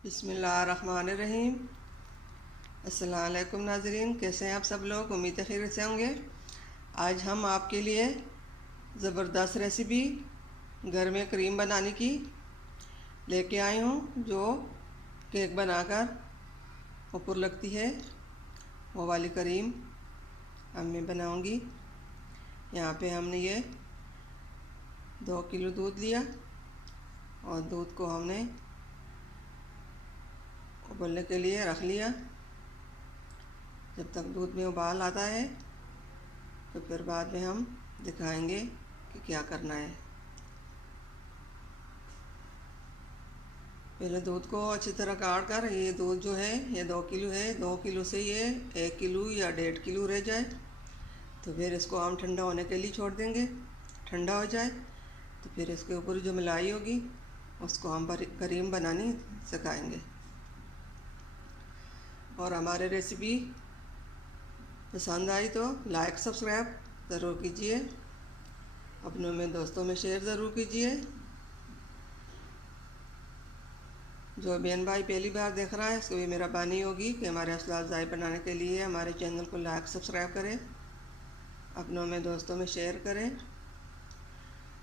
बिस्मिल्लाहिर्रहमानिर्रहीम। अस्सलाम वालेकुम नाज़रीन, कैसे हैं आप सब लोग? उम्मीद है खैरियत से होंगे। आज हम आपके लिए ज़बरदस्त रेसिपी घर में क्रीम बनाने की लेके आई हूँ, जो केक बनाकर ऊपर लगती है, वो वाली क्रीम अब मैं बनाऊँगी। यहाँ पे हमने ये 2 किलो दूध लिया और दूध को हमने उबलने के लिए रख लिया। जब तक दूध में उबाल आता है तो फिर बाद में हम दिखाएंगे कि क्या करना है। पहले दूध को अच्छी तरह काट कर, ये दूध जो है ये 2 किलो है, 2 किलो से ये 1 किलो या 1.5 किलो रह जाए तो फिर इसको हम ठंडा होने के लिए छोड़ देंगे। ठंडा हो जाए तो फिर इसके ऊपर जो मलाई होगी उसको हम क्रीम बनानी सिखाएंगे। और हमारे रेसिपी पसंद आई तो लाइक सब्सक्राइब ज़रूर कीजिए, अपनों में दोस्तों में शेयर ज़रूर कीजिए। जो बहन भाई पहली बार देख रहा है उसको भी मेरा बानी होगी कि हमारे हौसला अफजाई बनाने के लिए हमारे चैनल को लाइक सब्सक्राइब करें, अपनों में दोस्तों में शेयर करें।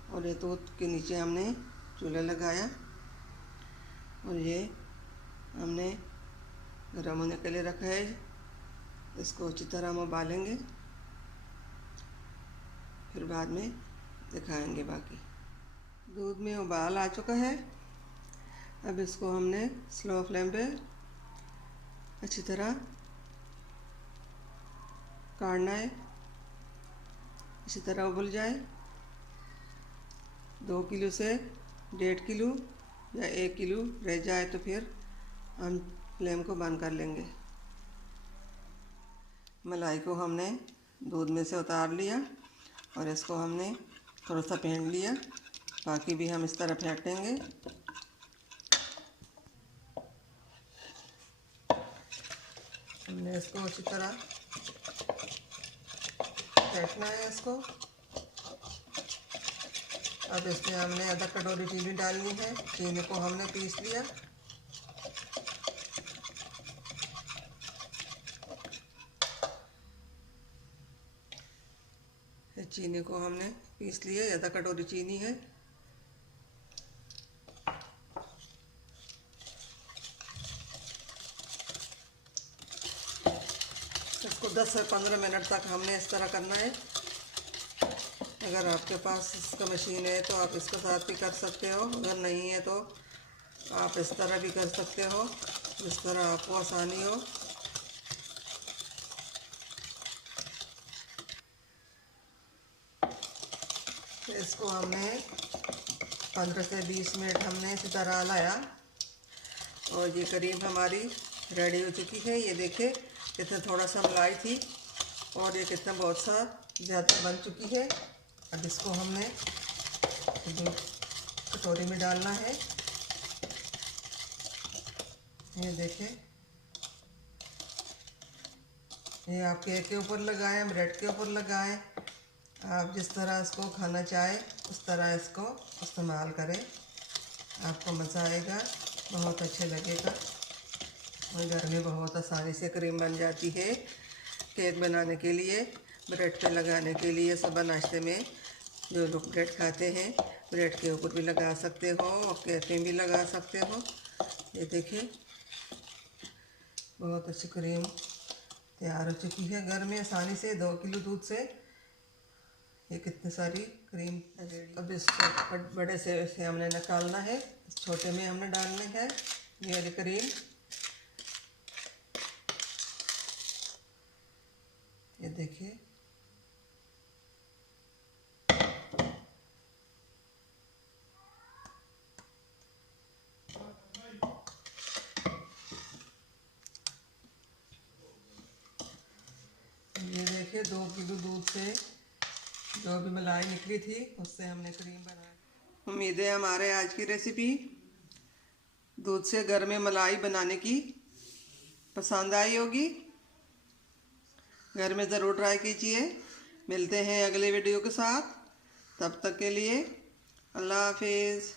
और ये दूध के नीचे हमने चूल्हा लगाया और ये हमने गर्म होने के लिए रखा है। इसको अच्छी तरह हम उबालेंगे, फिर बाद में दिखाएंगे बाकी। दूध में उबाल आ चुका है, अब इसको हमने स्लो फ्लेम पे अच्छी तरह काढ़ना है, इसी तरह उबल जाए। 2 किलो से 1.5 किलो या 1 किलो रह जाए तो फिर हम फ्लेम को बंद कर लेंगे। मलाई को हमने दूध में से उतार लिया और इसको हमने थोड़ा सा फेंट लिया, बाकी भी हम इस तरह फेंटेंगे। हमने इसको अच्छी तरह फेंटना है इसको। अब इसमें हमने आधा कटोरी चीनी डालनी है। चीनी को हमने पीस लिया। चीनी को हमने पीस लिया, आधा कटोरी चीनी है। इसको 10 से 15 मिनट तक हमने इस तरह करना है। अगर आपके पास इसका मशीन है तो आप इसके साथ भी कर सकते हो, अगर नहीं है तो आप इस तरह भी कर सकते हो, जिस तरह आपको आसानी हो। इसको हमने 15 से 20 मिनट हमने इसी तरह लाया और ये क्रीम हमारी रेडी हो चुकी है। ये देखिए कितना थोड़ा सा मलाई थी और ये कितना बहुत सा ज़्यादा बन चुकी है। अब इसको हमने कटोरी में डालना है। ये देखिए, ये आप केक के ऊपर लगाएं, ब्रेड के ऊपर लगाएं, आप जिस तरह इसको खाना चाहें उस तरह इसको इस्तेमाल करें, आपको मज़ा आएगा, बहुत अच्छे लगेगा। और घर में बहुत आसानी से क्रीम बन जाती है। केक बनाने के लिए, ब्रेड पे लगाने के लिए, सुबह नाश्ते में जो लोग ब्रेड खाते हैं ब्रेड के ऊपर भी लगा सकते हो और केक में भी लगा सकते हो। ये देखिए बहुत अच्छी क्रीम तैयार हो चुकी है घर में आसानी से। 2 किलो दूध से ये कितनी सारी क्रीम। अब इसको बड़े से हमने निकालना है, छोटे में हमने डालने हैं ये वाली क्रीम। ये देखिए ये देखिए 2 किलो दूध से जो भी मलाई निकली थी उससे हमने क्रीम बनाई। उम्मीद है हमारे आज की रेसिपी दूध से घर में मलाई बनाने की पसंद आई होगी। घर में ज़रूर ट्राई कीजिए। मिलते हैं अगले वीडियो के साथ, तब तक के लिए अल्लाह हाफिज़।